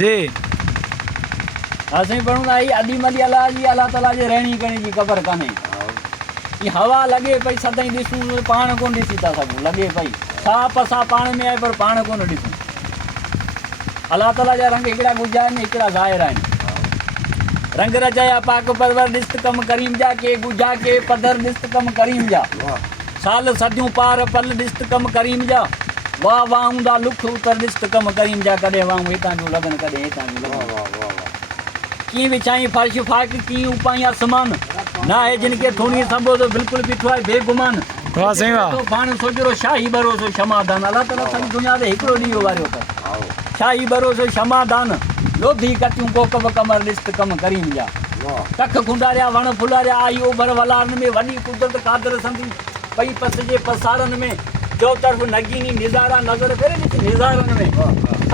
जी असीं पढ़ूं था ही अॾीमहिल अलाह जी अलाह ताला जे रहणी करणी जी ख़बर कान्हे ही हवा लॻे पई सदाईं ॾिसूं पाण कोन ॾिसी था सघूं लॻे पई साफ़ असां पाण में आहे पर पाण कोन ॾिसूं अलाह ताला जा रंग हिकिड़ा गुजा आहिनि हिकिड़ा ज़ाहिर आहिनि रंग रचाया पाक परवर ॾिस कम करीम जा के गुजा के पधर ॾिस कम करीम जा साल सदियूं पार पल ॾिस कम करीम जा वाह वाह हूंदा लुख उतर ॾिस कम करीम जा कॾहिं वाह हितां जूं लॻनि कॾहिं हितां जूं लॻनि कीअं विछाई फर्श फाक कीअं उपाई आसमान ना आहे जिन खे थोड़ी संभो तो बिल्कुलु बीठो आहे बेगुमान वाह साईं वाह तो पाण सोचो शाही भरोसो क्षमादान अलाह ताला सॼी दुनिया ते हिकिड़ो ॾींहुं वारियो अथसि शाही भरोसो क्षमादान लोधी कटियूं कोकब कमर ॾिस कम करीम जा कख खुंडारिया वण फुलारिया आई ओभर वलारनि में वॾी कुदरत कादर संदी पई पस जे पसारनि में जो तरफ़ नगीनी निज़ारा नज़र फेरे ॾिस निज़ारनि में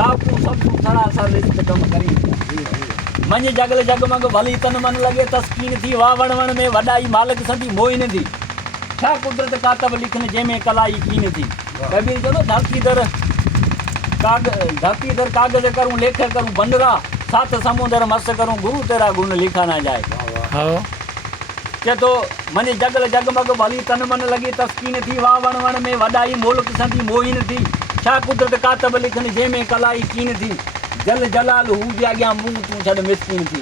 साकूं सभु सरासर ॾिस कम करीम जा मंझि जगल जगमग भली तन मन लॻे तस्कीन थी वाह वण वण में वॾाई मालिक संदी मोइन थी छा कुदरत कातब लिखनि जंहिंमें कलाई कीन थी कबीर चयो धरती दर कागज़ करूं लेख करूं बंदरा सात समुंदर मस करूं गुरु तेरा गुण लिखा न जाए चए थो मंझि जगल जगमग भली तन मन लॻे तस्कीन थी वाह वण वण में वॾाई मोलिक संदी मोइन थी छा कुदरत कातब लिखनि जंहिंमें कलाई कीन थी जल जलाल हू जे अॻियां मुंहुं तूं छॾ मिसकिन थी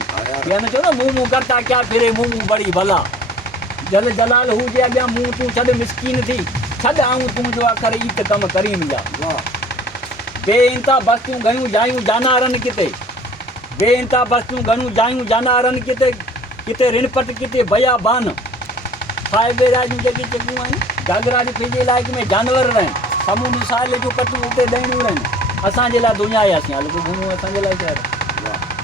यानी चयो न मुंहुं करता क्या फिरे मुंहुं बड़ी भला जल जलाल हू जे अॻियां मुंहुं तूं छॾ मिसकिन थी छॾ आऊं तूं जो अखर ईत कम करीम जा बेइंता बस्तियूं घणियूं जायूं जानारनि किथे बेइंता बस्तियूं घणियूं जायूं जानारनि किथे किथे रिणपट किथे बयाबान साहिबे राजूं जेकी चङियूं आहिनि घाघरा जी पंहिंजे इलाइक़े में जानवर रहनि साम्हूं मिसाइल जूं कटियूं उते ॾहिणियूं रहनि असांजे लाइ दुनिया आयासीं हल घुमूं असांजे लाइ शहर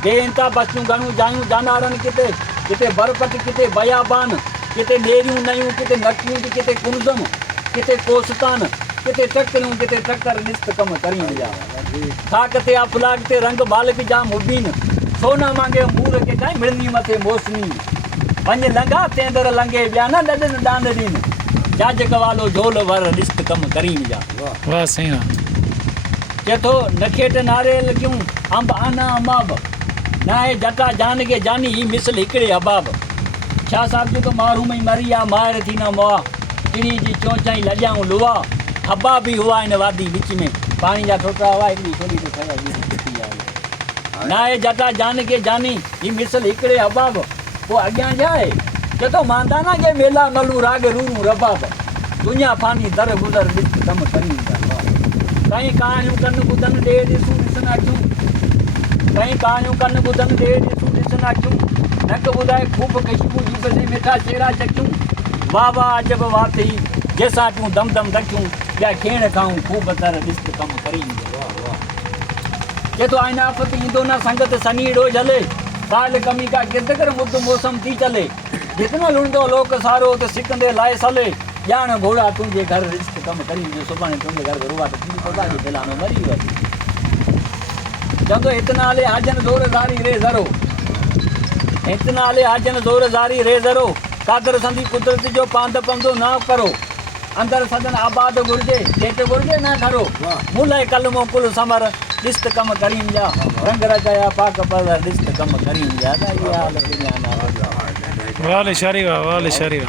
बेइंता बस्तियूं घणियूं जायूं जानारनि किथे किथे बरपट किथे बयाबान किथे नेरियूं नयूं किथे नकियूं किथे कुनज़म किथे कोस्तान किथे टकरियूं किथे टकर ॾिस कम करीम जा खाक ते अफलाक ते रंग बालक जा मुबीन सोना मांगे मूर के काई मिलनी मथे मौसमी वञ लंघा तेंदर लंघे ॿिया न ॾॾनि डांड ॾीन जाज कवालो झोल वर ॾिस कम करीम जा वाह साईं वाह चए थो नखेट नारेल क्यों अंब आना अमाब ना आहे जटा जान के जानी ही मिसल हिकिड़े अबाब छा साहिब जो तो मारूं में मरी आ मार थी न मोआ चिड़ी जी चोचाई लॼाऊं लुआ हबा बि हुआ इन वादी विच में पाणी जा ठोकरा हुआ हिकिड़ी थोरी तो खया ना आहे जटा जान के जानी ही मिसल हिकिड़े अबाब पोइ अॻियां जाए चए थो मांदाना के मेला मलू राग रूरूं रबाब दुनिया फानी दर गुज़र ॾिस कम करीं कई कहानियूं कनि ॿुधनि ॾे ॾिसूं ॾिसनि अचूं कई कहानियूं कनि ॿुधनि ॾे ॾिसूं ॾिसनि अचूं नक ॿुधाए खूब कशियूं जीभ ते मिठा चेहरा चखियूं वाह वाह अजब वाह थी जंहिंसां अचूं दम दम रखियूं ॿिया खेण खाऊं खूब तर ॾिस कम करीं चए थो आईना आफ़त ईंदो न संगत सनीड़ो झले साल कमी का गिरद कर मुद मौसम थी चले जितना लुणंदो लोक सारो त सिकंदे लाइ सले ॼाण घोड़ा तुंहिंजे घर रिस्क कम करीं जो सुभाणे तुंहिंजे घर रुआ त तुंहिंजी पता जी दिला में मरी वई चवंदो इतना ले हाजन ज़ोर ज़ारी रे ज़रो इतना ले हाजन ज़ोर ज़ारी रे ज़रो कादर संदी कुदरत जो पांद पंदो ना करो अंदर सदन आबाद घुर्जे जेट घुर्जे ना खरो मुलाए कलमो कुल समर ॾिस कम करीम जा रंग रचाया पाक पर ॾिस कम करीम जा वाह शारी वाह वाह शारी वाह